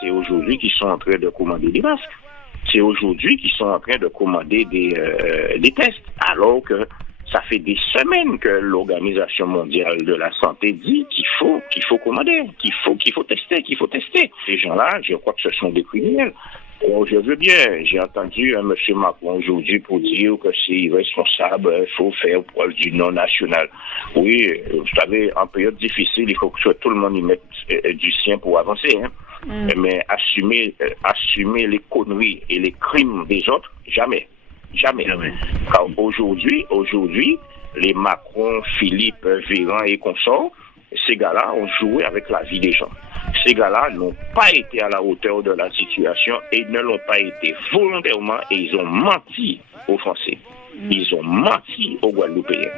C'est aujourd'hui qu'ils sont en train de commander des masques. C'est aujourd'hui qu'ils sont en train de commander des tests. Alors que ça fait des semaines que l'Organisation mondiale de la santé dit qu'il faut commander, qu'il faut tester. Ces gens-là, je crois que ce sont des criminels. Alors, je veux bien, j'ai entendu M. Macron aujourd'hui pour dire que c'est irresponsable, il faut faire preuve du non-national. Oui, vous savez, en période difficile, il faut que tout le monde y mette du sien pour avancer. Hein. Mais assumer les conneries et les crimes des autres, jamais. Car aujourd'hui, les Macron, Philippe, Véran et consorts, ces gars-là ont joué avec la vie des gens. Ces gars-là n'ont pas été à la hauteur de la situation et ne l'ont pas été volontairement et ils ont menti aux Français. Ils ont menti aux Guadeloupéens.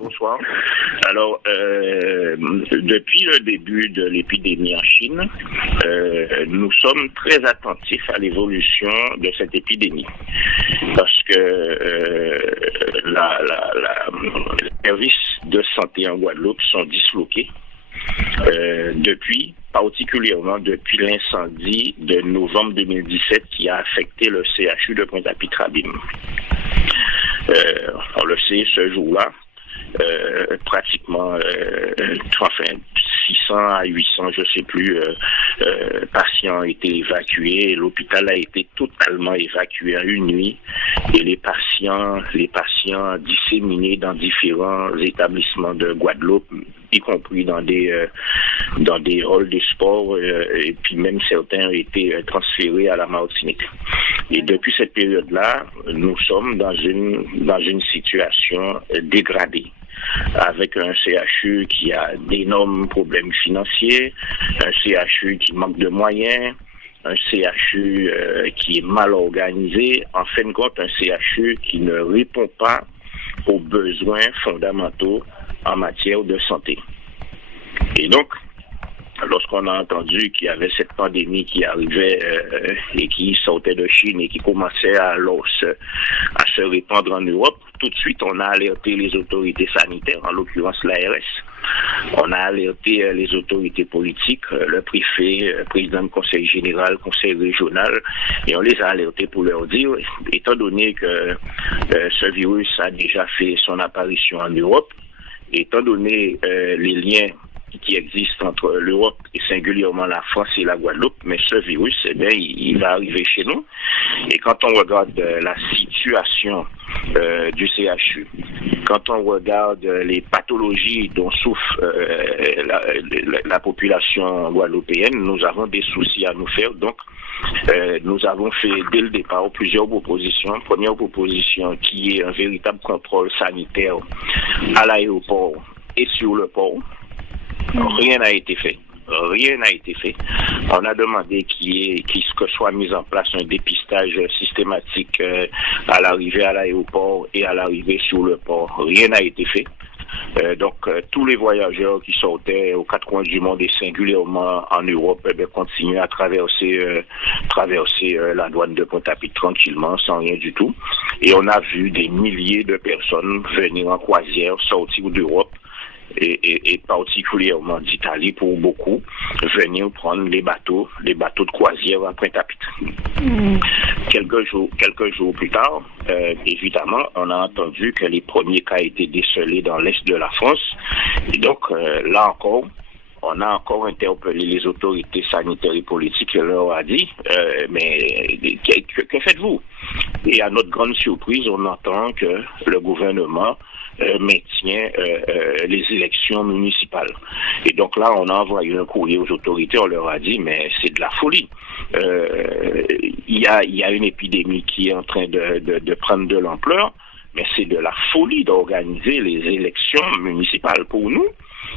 Bonsoir. Alors, depuis le début de l'épidémie en Chine, nous sommes très attentifs à l'évolution de cette épidémie. Parce que les services de santé en Guadeloupe sont disloqués particulièrement depuis l'incendie de novembre 2017 qui a affecté le CHU de Pointe-à-Pitre-Abîme. On le sait, ce jour-là, pratiquement 600 à 800, je ne sais plus, patients ont été évacués. L'hôpital a été totalement évacué en une nuit et les patients disséminés dans différents établissements de Guadeloupe, y compris dans des halls de sport, et puis même certains ont été transférés à la Martinique. Et depuis cette période-là, nous sommes dans une situation dégradée, avec un CHU qui a d'énormes problèmes financiers, un CHU qui manque de moyens, un CHU qui est mal organisé, en fin de compte un CHU qui ne répond pas aux besoins fondamentaux en matière de santé. Et donc, lorsqu'on a entendu qu'il y avait cette pandémie qui arrivait et qui sortait de Chine et qui commençait à se répandre en Europe, tout de suite on a alerté les autorités sanitaires, en l'occurrence l'ARS. On a alerté les autorités politiques, le préfet, le président du conseil général, conseil régional, et on les a alertés pour leur dire, étant donné que ce virus a déjà fait son apparition en Europe, étant donné les liens qui existe entre l'Europe et singulièrement la France et la Guadeloupe, mais ce virus, il va arriver chez nous. Et quand on regarde la situation du CHU, quand on regarde les pathologies dont souffre la population guadeloupéenne, nous avons des soucis à nous faire. Donc, nous avons fait dès le départ plusieurs propositions. Première proposition qui est un véritable contrôle sanitaire à l'aéroport et sur le port. Rien n'a été fait. On a demandé que soit mis en place un dépistage systématique à l'arrivée à l'aéroport et à l'arrivée sur le port. Rien n'a été fait. Donc, tous les voyageurs qui sortaient aux quatre coins du monde et singulièrement en Europe continuent à traverser la douane de Pointe-à-Pitre tranquillement, sans rien du tout. Et on a vu des milliers de personnes venir en croisière, sortir d'Europe, et particulièrement d'Italie pour beaucoup, venir prendre les bateaux de croisière à Pointe-à-Pitre. Quelques jours plus tard, évidemment, on a entendu que les premiers cas étaient décelés dans l'est de la France. Et donc, là encore, on a encore interpellé les autorités sanitaires et politiques et leur a dit mais que faites-vous? Et à notre grande surprise, on entend que le gouvernement maintient les élections municipales. Et donc là, on a envoyé un courrier aux autorités, on leur a dit mais c'est de la folie. Il y a une épidémie qui est en train de prendre de l'ampleur, mais c'est de la folie d'organiser les élections municipales. Pour nous,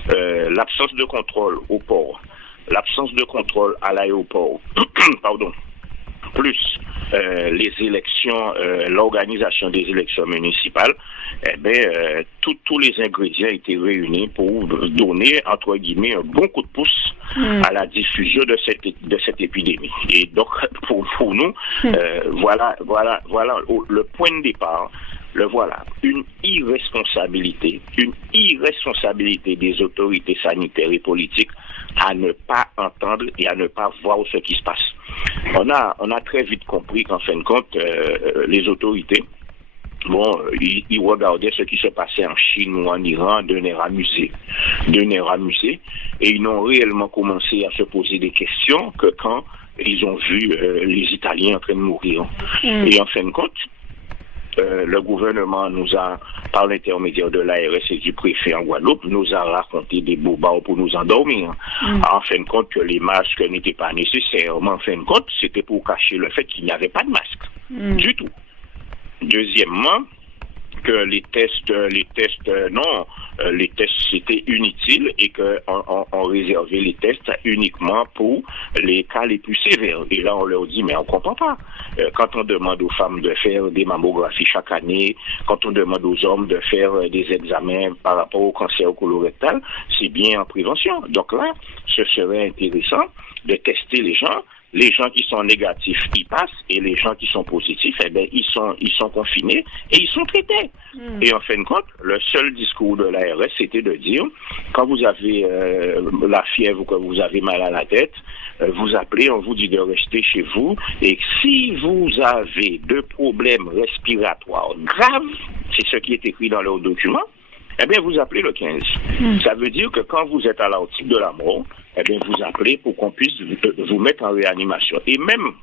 l'absence de contrôle au port, l'absence de contrôle à l'aéroport, plus les élections, l'organisation des élections municipales, tous les ingrédients étaient réunis pour donner, entre guillemets, un bon coup de pouce à la diffusion de cette épidémie. Et donc, pour nous, voilà le point de départ le voilà, une irresponsabilité des autorités sanitaires et politiques à ne pas entendre et à ne pas voir ce qui se passe. On a très vite compris qu'en fin de compte, les autorités, ils regardaient ce qui se passait en Chine ou en Iran d'un air amusé, et ils n'ont réellement commencé à se poser des questions que quand ils ont vu les Italiens en train de mourir. Et en fin de compte, le gouvernement nous a, par l'intermédiaire de l'ARS et du préfet en Guadeloupe, nous a raconté des bobards pour nous endormir. En fin de compte, que les masques n'étaient pas nécessaires. Mais en fin de compte, c'était pour cacher le fait qu'il n'y avait pas de masque. Du tout. Deuxièmement, que les tests c'était inutile et qu'on réservait les tests uniquement pour les cas les plus sévères. Et là, on leur dit, mais on comprend pas. Quand on demande aux femmes de faire des mammographies chaque année, quand on demande aux hommes de faire des examens par rapport au cancer colorectal, c'est bien en prévention. Donc là, ce serait intéressant de tester les gens. Les gens qui sont négatifs, ils passent, et les gens qui sont positifs, ils sont confinés et ils sont traités. Et en fin de compte, le seul discours de l'ARS, c'était de dire, quand vous avez la fièvre ou que vous avez mal à la tête, vous appelez, on vous dit de rester chez vous, et si vous avez de problèmes respiratoires graves, c'est ce qui est écrit dans leur document, vous appelez le 15. Ça veut dire que quand vous êtes à la hauteur de la mort, vous appelez pour qu'on puisse vous mettre en réanimation. Et même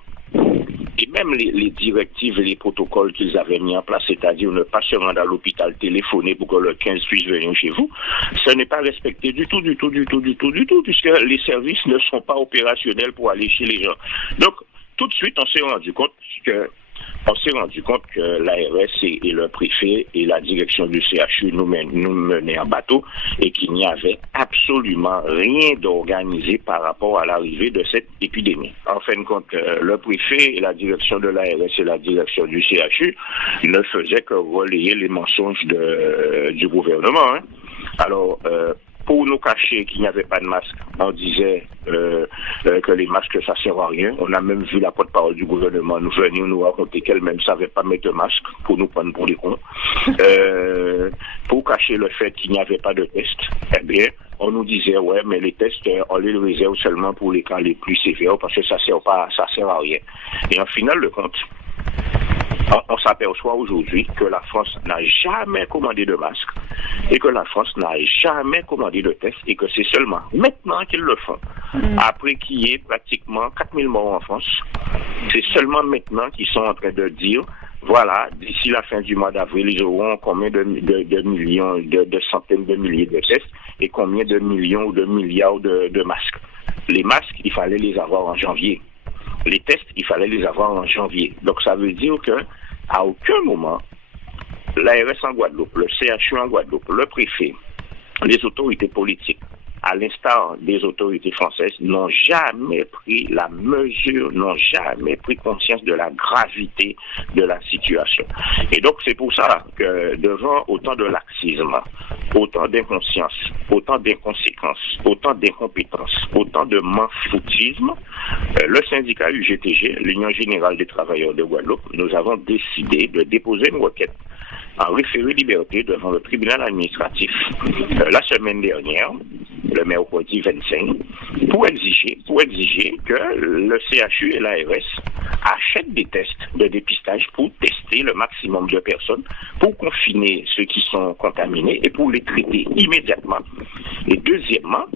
les directives et les protocoles qu'ils avaient mis en place, c'est-à-dire ne pas se rendre à l'hôpital, téléphoner pour que le 15 puisse venir chez vous, ce n'est pas respecté du tout, puisque les services ne sont pas opérationnels pour aller chez les gens. Donc, tout de suite, on s'est rendu compte que l'ARS et le préfet et la direction du CHU nous menaient en bateau et qu'il n'y avait absolument rien d'organisé par rapport à l'arrivée de cette épidémie. En fin de compte, le préfet et la direction de l'ARS et la direction du CHU ne faisaient que relayer les mensonges du gouvernement. Alors, pour nous cacher qu'il n'y avait pas de masque, on disait que les masques, ça ne sert à rien. On a même vu la porte-parole du gouvernement nous venir nous raconter qu'elle-même ne savait pas mettre de masque pour nous prendre pour des cons. Pour cacher le fait qu'il n'y avait pas de tests, on nous disait, ouais, mais les tests, on les réserve seulement pour les cas les plus sévères parce que ça sert à rien. Et en final de compte, on s'aperçoit aujourd'hui que la France n'a jamais commandé de masque et que la France n'a jamais commandé de test et que c'est seulement maintenant qu'ils le font. Après qu'il y ait pratiquement 4000 morts en France, c'est seulement maintenant qu'ils sont en train de dire, voilà, d'ici la fin du mois d'avril, ils auront combien de millions, de centaines de milliers de tests et combien de millions ou de milliards de masques. Les masques, il fallait les avoir en janvier. Les tests, il fallait les avoir en janvier. Donc, ça veut dire que à aucun moment, l'ARS en Guadeloupe, le CHU en Guadeloupe, le préfet, les autorités politiques, à l'instar des autorités françaises, n'ont jamais pris la mesure, n'ont jamais pris conscience de la gravité de la situation. Et donc, c'est pour ça que devant autant de laxisme, autant d'inconscience, autant d'inconséquence, autant d'incompétence, autant de manfoutisme, le syndicat UGTG, l'Union Générale des Travailleurs de Guadeloupe, nous avons décidé de déposer une requête en référé liberté devant le tribunal administratif la semaine dernière, le mercredi 25, pour exiger que le CHU et l'ARS achètent des tests de dépistage pour tester le maximum de personnes, pour confiner ceux qui sont contaminés et pour les traiter immédiatement. Et deuxièmement,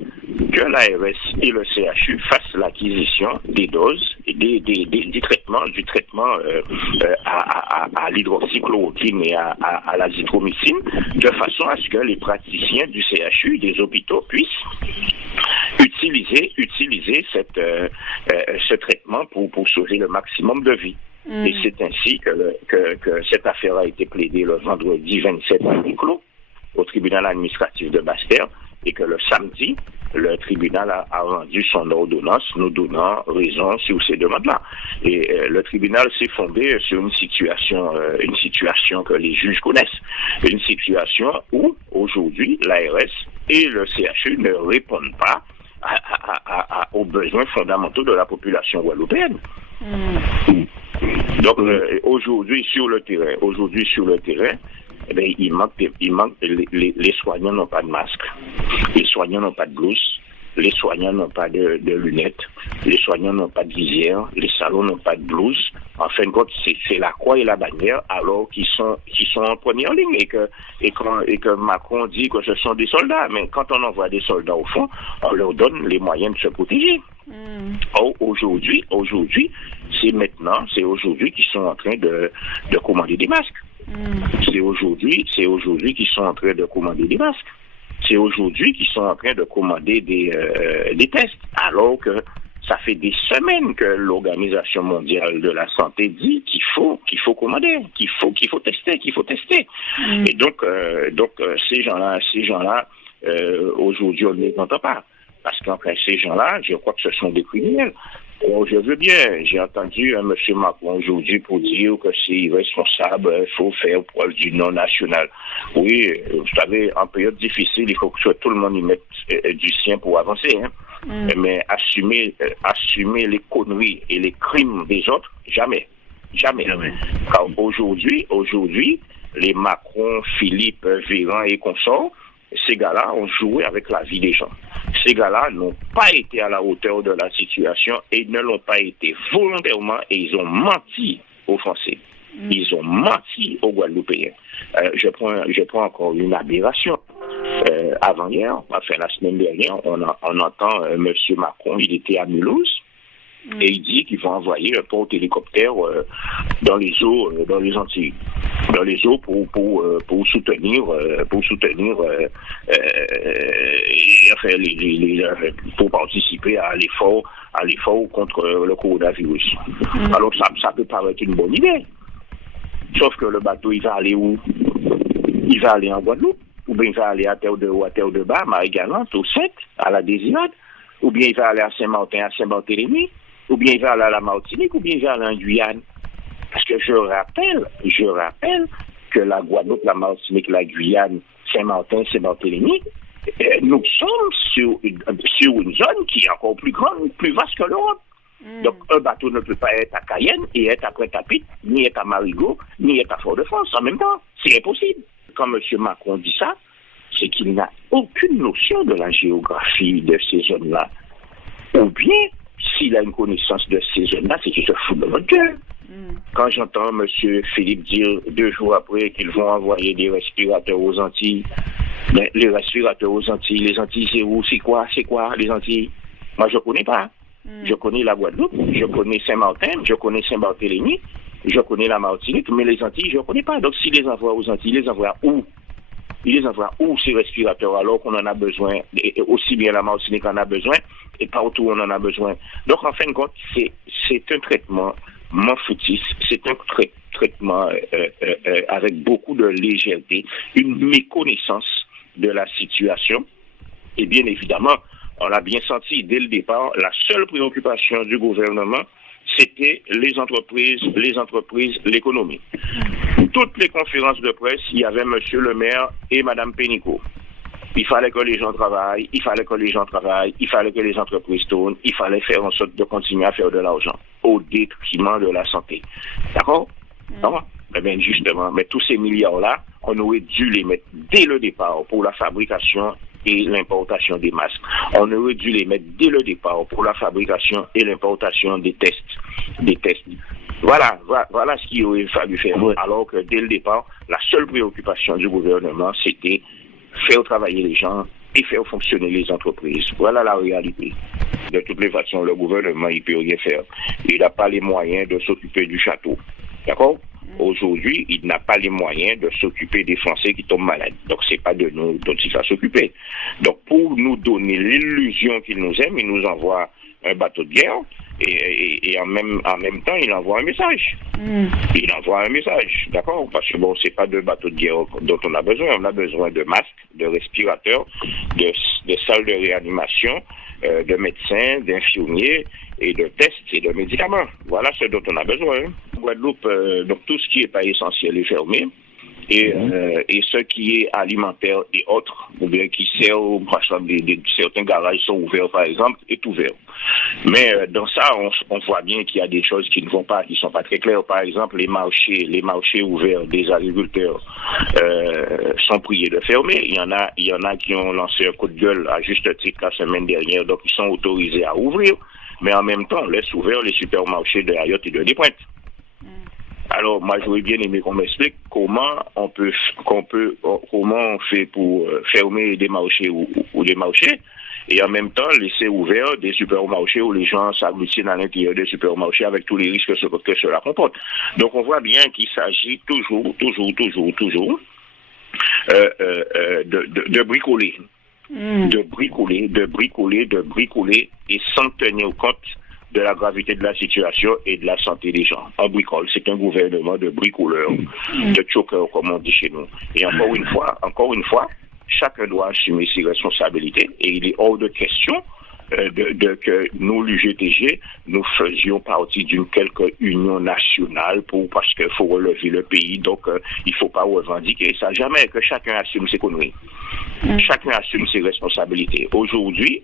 que l'ARS et le CHU fassent l'acquisition des doses et du traitement à l'hydroxychloroquine et à l'azithromycine, de façon à ce que les praticiens du CHU, des hôpitaux, puissent utiliser ce traitement pour sauver le maximum de vies. Et c'est ainsi que cette affaire a été plaidée le vendredi 27 à huis clos au tribunal administratif de Basse-Terre et que le samedi, le tribunal a rendu son ordonnance nous donnant raison sur ces demandes-là. Et le tribunal s'est fondé sur une situation que les juges connaissent. Une situation où, aujourd'hui, l'ARS et le CHU ne répondent pas aux besoins fondamentaux de la population guadeloupéenne. Donc aujourd'hui sur le terrain, eh bien, il manque les soignants n'ont pas de masque, les soignants n'ont pas de blouse, les soignants n'ont pas de lunettes, les soignants n'ont pas de visière, les salons n'ont pas de blouse. En fin de compte, c'est la croix et la bannière, alors qu'ils sont en première ligne et que Macron dit que ce sont des soldats. Mais quand on envoie des soldats au fond, on leur donne les moyens de se protéger. Or, aujourd'hui, c'est aujourd'hui qu'ils sont en train de commander des masques. C'est aujourd'hui qu'ils sont en train de commander des masques. C'est aujourd'hui qu'ils sont en train de commander des tests, alors que ça fait des semaines que l'Organisation mondiale de la santé dit qu'il faut commander, qu'il faut tester. Et donc ces gens-là, aujourd'hui on ne les entend pas, parce qu'enfin ces gens-là, je crois que ce sont des criminels. Alors, je veux bien, j'ai entendu M. Macron aujourd'hui pour dire que c'est irresponsable, il faut faire preuve du non national. Oui, vous savez, en période difficile, il faut que tout le monde y mette du sien pour avancer. Mais assumer les conneries et les crimes des autres, jamais. Car aujourd'hui, les Macron, Philippe, Véran et consorts, ces gars-là ont joué avec la vie des gens. Ces gars-là n'ont pas été à la hauteur de la situation et ne l'ont pas été volontairement, et ils ont menti aux Français. Ils ont menti aux Guadeloupéens. Je prends encore une aberration. Avant-hier, enfin la semaine dernière, on entend M. Macron, il était à Mulhouse. Et il dit qu'ils vont envoyer un porte-hélicoptère dans les eaux, dans les Antilles, pour soutenir, pour participer à l'effort contre le coronavirus. Alors ça peut paraître une bonne idée, sauf que le bateau il va aller où? Il va aller en Guadeloupe, ou bien il va aller à Terre de Haut, à Terre de Bas, Marie-Galante, au Sec, à la Désirade, ou bien il va aller à Saint-Martin, à Saint-Barthélemy, ou bien il va aller à la Martinique, ou bien il va aller en Guyane. Parce que je rappelle que la Guadeloupe, la Martinique, la Guyane, Saint-Martin, Saint-Barthélemy, nous sommes sur une zone qui est encore plus grande, plus vaste que l'Europe. Donc un bateau ne peut pas être à Cayenne et être à Pointe-à-Pitre, ni être à Marigot, ni être à Fort-de-France en même temps. C'est impossible. Quand M. Macron dit ça, c'est qu'il n'a aucune notion de la géographie de ces zones-là. Ou bien, s'il a une connaissance de ces zones-là, c'est qu'il se fout de notre gueule. Quand j'entends M. Philippe dire 2 jours après qu'ils vont envoyer des respirateurs aux Antilles, mais les respirateurs aux Antilles, les Antilles c'est où? C'est quoi les Antilles? Moi je connais pas. Je connais la Guadeloupe, je connais Saint-Martin, je connais Saint-Barthélemy, je connais la Martinique, mais les Antilles je ne connais pas. Donc s'il les envoie aux Antilles, il les envoie où? Il les envoie où ces respirateurs alors qu'on en a besoin, et aussi bien la Martinique en a besoin, et partout on en a besoin. Donc en fin de compte, c'est un traitement manfoutiste, c'est un traitement avec beaucoup de légèreté, une méconnaissance de la situation. Et bien évidemment, on l'a bien senti dès le départ, la seule préoccupation du gouvernement, c'était les entreprises, l'économie. Toutes les conférences de presse, il y avait M. le maire et Mme Pénicaud. Il fallait que les gens travaillent, il fallait que les entreprises tournent, il fallait faire en sorte de continuer à faire de l'argent, au détriment de la santé. D'accord? Non? Eh bien, justement, mais tous ces milliards-là, on aurait dû les mettre dès le départ pour la fabrication et l'importation des masques. On aurait dû les mettre dès le départ pour la fabrication et l'importation des tests. Voilà ce qu'il aurait fallu faire. Ouais. Alors que dès le départ, la seule préoccupation du gouvernement, c'était faire travailler les gens et faire fonctionner les entreprises. Voilà la réalité. De toutes les façons, le gouvernement, il ne peut rien faire. Il n'a pas les moyens de s'occuper du château. D'accord? Aujourd'hui, il n'a pas les moyens de s'occuper des Français qui tombent malades. Donc, c'est pas de nous dont il va s'occuper. Donc, pour nous donner l'illusion qu'il nous aime, il nous envoie un bateau de guerre et en même temps, il envoie un message. Il envoie un message, d'accord? Parce que bon, c'est pas de bateau de guerre dont on a besoin. On a besoin de masques, de respirateurs, de salles de réanimation, de médecins, d'infirmiers et de tests et de médicaments. Voilà ce dont on a besoin. Guadeloupe, donc tout ce qui n'est pas essentiel est fermé. Et ce qui est alimentaire et autres, ou bien qui sert, par exemple, certains garages sont ouverts, par exemple, est ouvert. Mais dans ça, on voit bien qu'il y a des choses qui ne vont pas, qui sont pas très claires. Par exemple, les marchés ouverts des agriculteurs sont priés de fermer. Il y en a qui ont lancé un coup de gueule à juste titre la semaine dernière, donc ils sont autorisés à ouvrir. Mais en même temps, on laisse ouverts les supermarchés de Ayotte et de Despointes. Alors, moi, j'aurais bien aimé qu'on m'explique comment on fait pour fermer des marchés ou des marchés et en même temps laisser ouverts des supermarchés où les gens s'agglutinent à l'intérieur des supermarchés avec tous les risques que cela comporte. Donc, on voit bien qu'il s'agit toujours de bricoler. De bricoler et sans tenir compte de la gravité de la situation et de la santé des gens. En bricole, c'est un gouvernement de bricoleurs, de chokers, comme on dit chez nous. Et encore une fois, chacun doit assumer ses responsabilités et il est hors de question que nous, l'UGTG, nous faisions partie d'une quelque union nationale parce qu'il faut relever le pays, donc il ne faut pas revendiquer ça. Jamais que chacun assume ses conneries. Chacun assume ses responsabilités. Aujourd'hui,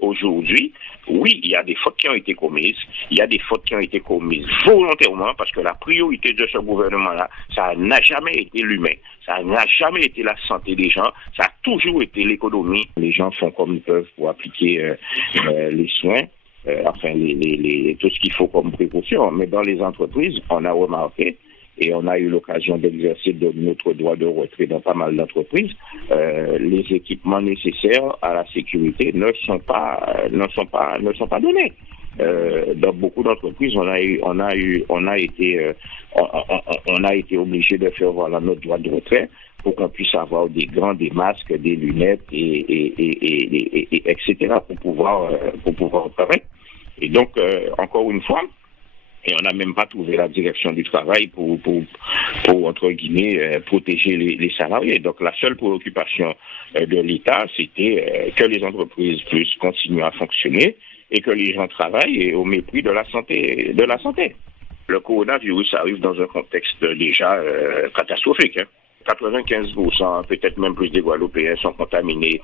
oui, il y a des fautes qui ont été commises. Il y a des fautes qui ont été commises volontairement parce que la priorité de ce gouvernement-là, ça n'a jamais été l'humain. Ça n'a jamais été la santé des gens. Ça a toujours été l'économie. Les gens font comme ils peuvent pour appliquer les soins, tout ce qu'il faut comme précaution. Mais dans les entreprises, on a remarqué et on a eu l'occasion d'exercer notre droit de retrait dans pas mal d'entreprises, les équipements nécessaires à la sécurité ne sont pas donnés. Dans beaucoup d'entreprises, on a été obligé de faire voilà notre droit de retrait pour qu'on puisse avoir des gants, des masques, des lunettes et etc. pour pouvoir travailler. Et donc encore une fois. Et on n'a même pas trouvé la direction du travail pour entre guillemets, protéger les salariés. Donc, la seule préoccupation de l'État, c'était que les entreprises puissent continuer à fonctionner et que les gens travaillent au mépris de la santé. Le coronavirus arrive dans un contexte déjà catastrophique. 95%, peut-être même plus des Guadeloupéens sont contaminés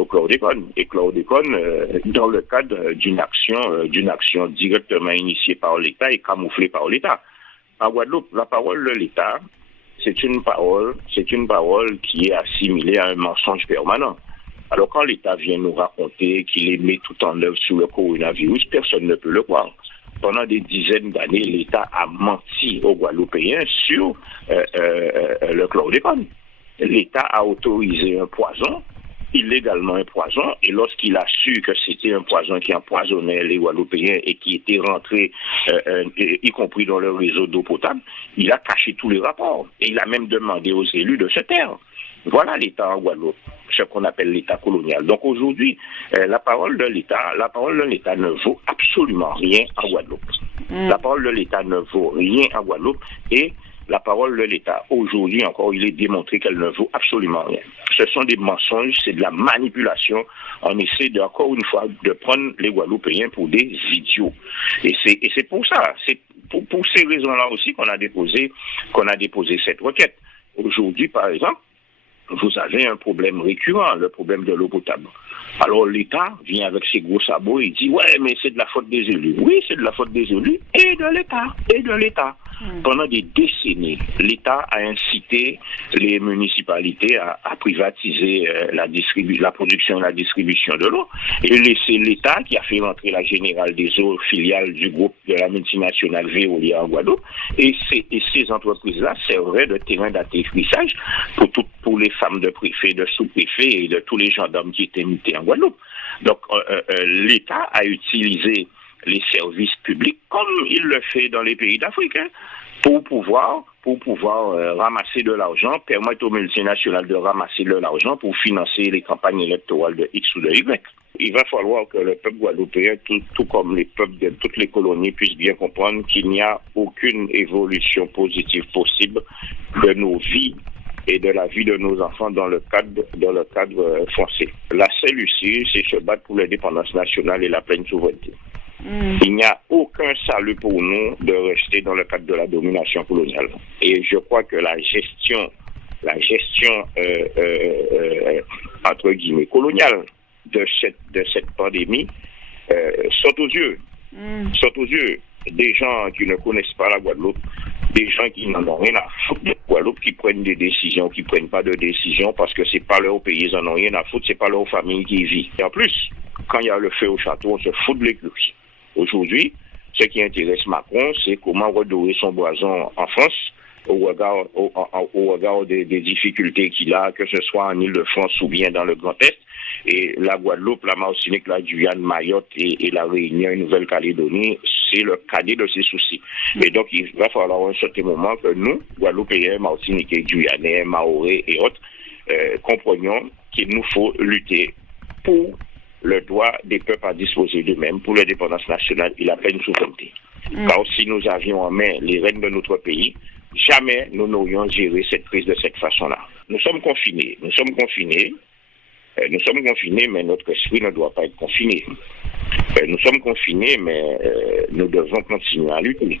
au chlordécone. Et chlordécone, dans le cadre d'une action directement initiée par l'État et camouflée par l'État. En Guadeloupe, la parole de l'État, c'est une parole qui est assimilée à un mensonge permanent. Alors quand l'État vient nous raconter qu'il met tout en œuvre sur le coronavirus, personne ne peut le croire. Pendant des dizaines d'années, l'État a menti aux Guadeloupéens sur le chlordécone. L'État a autorisé un poison, illégalement un poison, et lorsqu'il a su que c'était un poison qui empoisonnait les Guadeloupéens et qui était rentré, y compris dans le réseau d'eau potable, il a caché tous les rapports. Et il a même demandé aux élus de se taire. Voilà l'État en Guadeloupe, ce qu'on appelle l'État colonial. Donc aujourd'hui, la parole de l'État ne vaut absolument rien en Guadeloupe. La parole de l'État ne vaut rien en Guadeloupe et la parole de l'État, aujourd'hui encore, il est démontré qu'elle ne vaut absolument rien. Ce sont des mensonges, c'est de la manipulation. On essaie encore une fois de prendre les Guadeloupéens pour des idiots. Et c'est pour ça, c'est pour ces raisons-là aussi qu'on a déposé cette requête. Aujourd'hui, par exemple, vous avez un problème récurrent, le problème de l'eau potable. Alors l'État vient avec ses gros sabots et dit « Ouais, mais c'est de la faute des élus. » Oui, c'est de la faute des élus et de l'État. Pendant des décennies, l'État a incité les municipalités à privatiser la production et la distribution de l'eau et c'est l'État qui a fait rentrer la Générale des Eaux, filiale du groupe de la multinationale Veolia en Guadeloupe et ces entreprises-là servaient de terrain d'atterrissage pour les femmes de préfets, de sous-préfets et de tous les gendarmes qui étaient mutés en Guadeloupe. Donc l'État a utilisé les services publics comme il le fait dans les pays d'Afrique pour pouvoir ramasser de l'argent, permettre aux multinationales de ramasser de l'argent pour financer les campagnes électorales de X ou de Y. Il va falloir que le peuple guadeloupéen, tout comme les peuples de toutes les colonies, puissent bien comprendre qu'il n'y a aucune évolution positive possible de nos vies et de la vie de nos enfants dans le cadre français. La seule issue, c'est se battre pour l'indépendance nationale et la pleine souveraineté. Il n'y a aucun salut pour nous de rester dans le cadre de la domination coloniale. Et je crois que la gestion la gestion entre guillemets coloniale de cette pandémie saute aux yeux. Saute aux yeux des gens qui ne connaissent pas la Guadeloupe, des gens qui n'en ont rien à foutre de Guadeloupe, qui prennent des décisions, qui prennent pas de décisions parce que c'est pas leur pays, ils en ont rien à foutre, c'est pas leur famille qui y vit. Et en plus, quand il y a le feu au château, on se fout de l'écluse. Aujourd'hui, ce qui intéresse Macron, c'est comment redorer son blason en France au regard des difficultés qu'il a, que ce soit en Île-de-France ou bien dans le Grand Est. Et la Guadeloupe, la Martinique, la Guyane, Mayotte et la Réunion et Nouvelle-Calédonie, c'est le cadet de ses soucis. Et donc, il va falloir un certain moment que nous, Guadeloupéens, Martiniquais, Guyanais, Mahorais et autres, comprenions qu'il nous faut lutter pour le droit des peuples à disposer d'eux-mêmes, pour l'indépendance nationale et la pleine souveraineté. Car si nous avions en main les rênes de notre pays, jamais nous n'aurions géré cette crise de cette façon-là. Nous sommes confinés, mais notre esprit ne doit pas être confiné. Nous sommes confinés, mais nous devons continuer à lutter.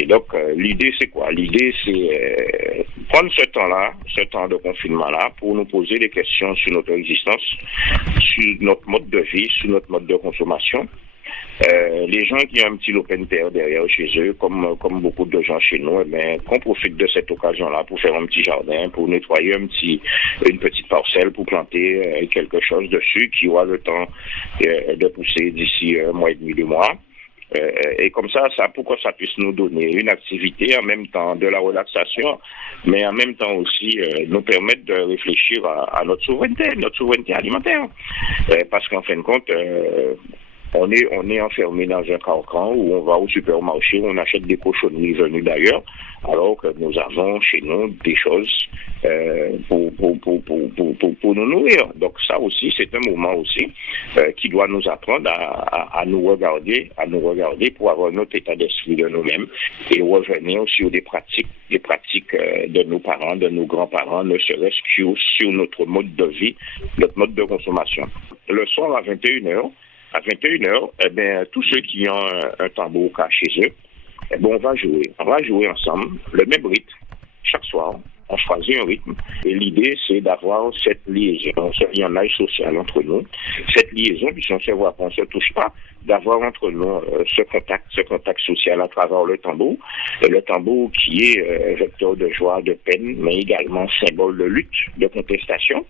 Et donc, l'idée, c'est quoi? L'idée, c'est prendre ce temps-là, ce temps de confinement-là, pour nous poser des questions sur notre existence, sur notre mode de vie, sur notre mode de consommation. Les gens qui ont un petit lopin de terre derrière chez eux, comme beaucoup de gens chez nous, qu'on profite de cette occasion-là pour faire un petit jardin, pour nettoyer une petite parcelle, pour planter quelque chose dessus qui aura le temps de pousser d'ici un mois et demi, 2 mois. Et comme ça, pour que ça puisse nous donner une activité, en même temps de la relaxation, mais en même temps aussi nous permettre de réfléchir à notre souveraineté alimentaire. Parce qu'en fin de compte, on est enfermé dans un carcan où on va au supermarché, où on achète des cochonneries venues d'ailleurs, alors que nous avons chez nous des choses pour nous nourrir. Donc ça aussi, c'est un moment aussi qui doit nous apprendre à nous regarder pour avoir notre état d'esprit de nous-mêmes et revenir sur des pratiques de nos parents, de nos grands-parents, ne serait-ce que sur notre mode de vie, notre mode de consommation. Le soir à 21h, tous ceux qui ont un tambour chez eux, on va jouer ensemble, le même rythme, chaque soir. On choisit un rythme et l'idée c'est d'avoir cette liaison, ce lionnage social entre nous, cette liaison, puisqu'on se voit qu'on ne se touche pas, d'avoir entre nous ce contact social à travers le tambour qui est vecteur de joie, de peine, mais également symbole de lutte, de contestation.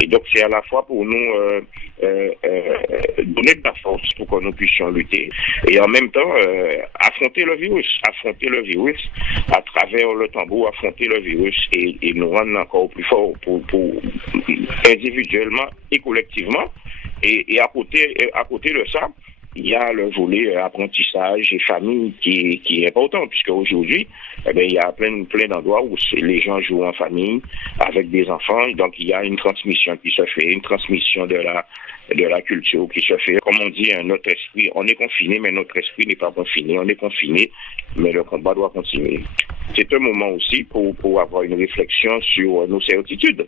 Et donc c'est à la fois pour nous donner de la force pour que nous puissions lutter et en même temps affronter le virus à travers le tambour, affronter le virus et nous rendre encore plus forts pour individuellement et collectivement. Et à côté de ça, il y a le volet apprentissage et famille qui est important, puisque aujourd'hui, il y a plein d'endroits où les gens jouent en famille avec des enfants, donc il y a une transmission qui se fait, une transmission de la culture qui se fait. Comme on dit, notre esprit, on est confiné, mais notre esprit n'est pas confiné. On est confiné, mais le combat doit continuer. C'est un moment aussi pour avoir une réflexion sur nos certitudes.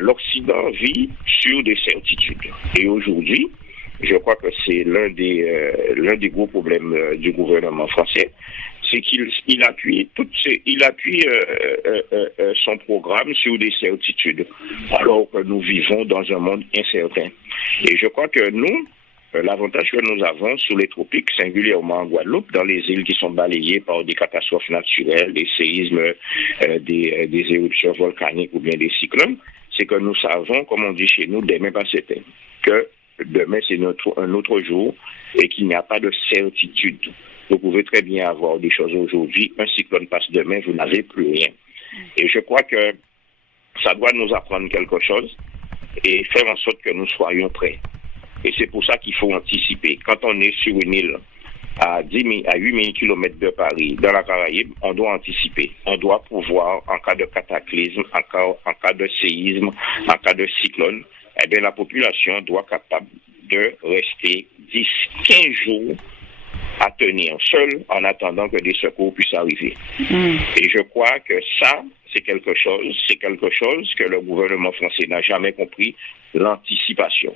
L'Occident vit sur des certitudes. Et aujourd'hui, je crois que c'est l'un des gros problèmes du gouvernement français, c'est qu'il appuie son programme sur des certitudes, alors que nous vivons dans un monde incertain. Et je crois que nous, l'avantage que nous avons sur les tropiques, singulièrement en Guadeloupe, dans les îles qui sont balayées par des catastrophes naturelles, des séismes, des éruptions volcaniques ou bien des cyclones, c'est que nous savons, comme on dit chez nous, demain pas certain, que demain c'est un autre jour et qu'il n'y a pas de certitude. Vous pouvez très bien avoir des choses aujourd'hui, un cyclone passe demain, vous n'avez plus rien. Et je crois que ça doit nous apprendre quelque chose et faire en sorte que nous soyons prêts. Et c'est pour ça qu'il faut anticiper. Quand on est sur une île à 8 000 km de Paris, dans la Caraïbe, on doit anticiper. On doit pouvoir, en cas de cataclysme, en cas de séisme, en cas de cyclone, la population doit être capable de rester 10-15 jours à tenir seul en attendant que des secours puissent arriver. Et je crois que ça, c'est quelque chose que le gouvernement français n'a jamais compris, l'anticipation.